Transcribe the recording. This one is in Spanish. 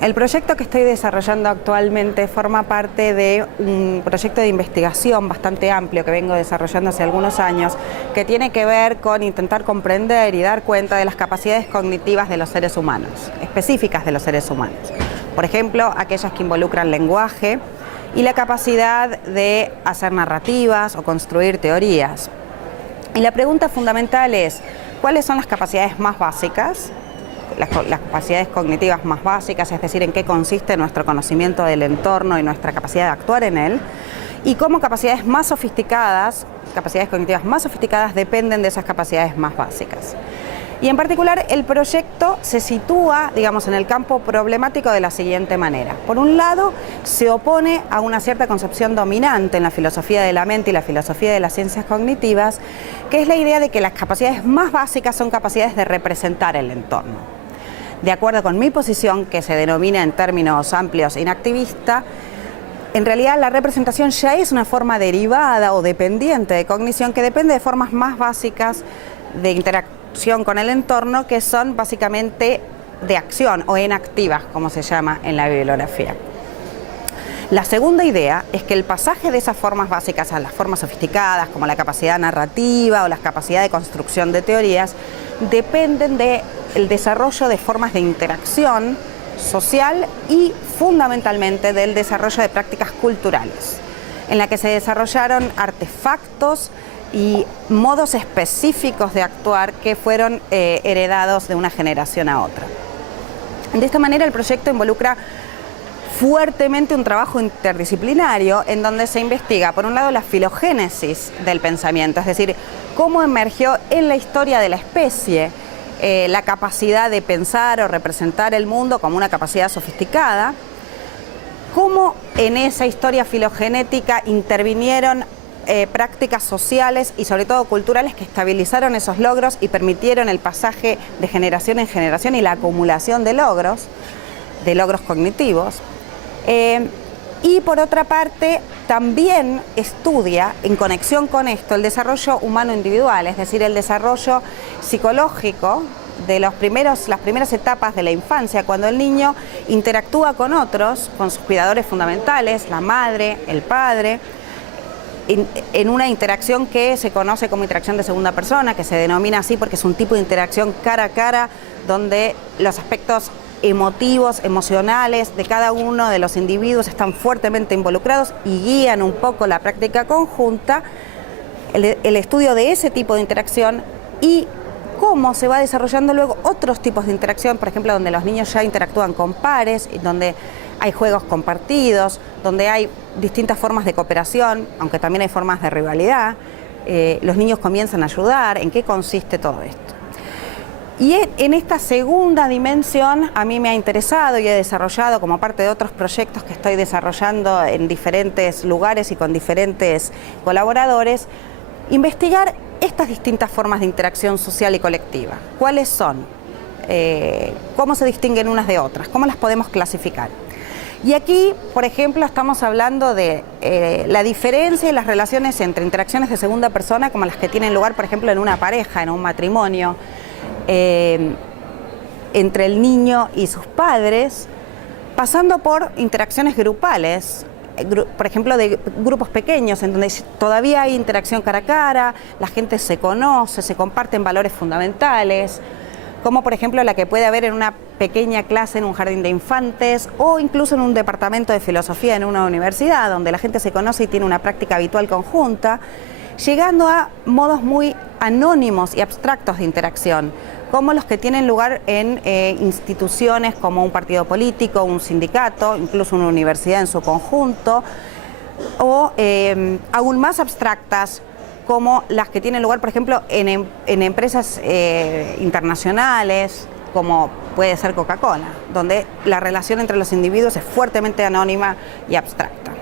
El proyecto que estoy desarrollando actualmente forma parte de un proyecto de investigación bastante amplio que vengo desarrollando hace algunos años, que tiene que ver con intentar comprender y dar cuenta de las capacidades cognitivas de los seres humanos, específicas de los seres humanos. Por ejemplo, aquellas que involucran lenguaje y la capacidad de hacer narrativas o construir teorías. Y la pregunta fundamental es, ¿cuáles son las capacidades más básicas? Las capacidades cognitivas más básicas, es decir, en qué consiste nuestro conocimiento del entorno y nuestra capacidad de actuar en él, y cómo capacidades cognitivas más sofisticadas dependen de esas capacidades más básicas. Y en particular el proyecto se sitúa, digamos, en el campo problemático de la siguiente manera. Por un lado, se opone a una cierta concepción dominante en la filosofía de la mente y la filosofía de las ciencias cognitivas, que es la idea de que las capacidades más básicas son capacidades de representar el entorno. De acuerdo con mi posición, que se denomina en términos amplios inactivista, en realidad la representación ya es una forma derivada o dependiente de cognición que depende de formas más básicas de interacción con el entorno, que son básicamente de acción o enactivas, como se llama en la bibliografía. La segunda idea es que el pasaje de esas formas básicas a las formas sofisticadas, como la capacidad narrativa o la capacidad de construcción de teorías, dependen del desarrollo de formas de interacción social y fundamentalmente del desarrollo de prácticas culturales, en la que se desarrollaron artefactos y modos específicos de actuar que fueron heredados de una generación a otra. De esta manera el proyecto involucra fuertemente un trabajo interdisciplinario en donde se investiga, por un lado, la filogénesis del pensamiento, es decir, cómo emergió en la historia de la especie la capacidad de pensar o representar el mundo como una capacidad sofisticada, cómo en esa historia filogenética intervinieron prácticas sociales y sobre todo culturales que estabilizaron esos logros y permitieron el pasaje de generación en generación y la acumulación de logros cognitivos. Y por otra parte, también estudia, en conexión con esto, el desarrollo humano individual, es decir, el desarrollo psicológico de las primeras etapas de la infancia, cuando el niño interactúa con otros, con sus cuidadores fundamentales, la madre, el padre, en una interacción que se conoce como interacción de segunda persona, que se denomina así porque es un tipo de interacción cara a cara, donde los aspectos emotivos, emocionales de cada uno de los individuos están fuertemente involucrados y guían un poco la práctica conjunta, el estudio de ese tipo de interacción y cómo se va desarrollando luego otros tipos de interacción, por ejemplo, donde los niños ya interactúan con pares, donde hay juegos compartidos, donde hay distintas formas de cooperación, aunque también hay formas de rivalidad, los niños comienzan a ayudar, ¿en qué consiste todo esto? Y en esta segunda dimensión a mí me ha interesado y he desarrollado como parte de otros proyectos que estoy desarrollando en diferentes lugares y con diferentes colaboradores, investigar estas distintas formas de interacción social y colectiva. ¿Cuáles son? ¿Cómo se distinguen unas de otras? ¿Cómo las podemos clasificar? Y aquí, por ejemplo, estamos hablando de la diferencia y las relaciones entre interacciones de segunda persona, como las que tienen lugar, por ejemplo, en una pareja, en un matrimonio, entre el niño y sus padres, pasando por interacciones grupales, por ejemplo, de grupos pequeños, en donde todavía hay interacción cara a cara, la gente se conoce, se comparten valores fundamentales, como por ejemplo la que puede haber en una pequeña clase en un jardín de infantes o incluso en un departamento de filosofía en una universidad, donde la gente se conoce y tiene una práctica habitual conjunta, llegando a modos muy anónimos y abstractos de interacción, como los que tienen lugar en instituciones como un partido político, un sindicato, incluso una universidad en su conjunto, o aún más abstractas como las que tienen lugar, por ejemplo, en empresas internacionales, como puede ser Coca-Cola, donde la relación entre los individuos es fuertemente anónima y abstracta.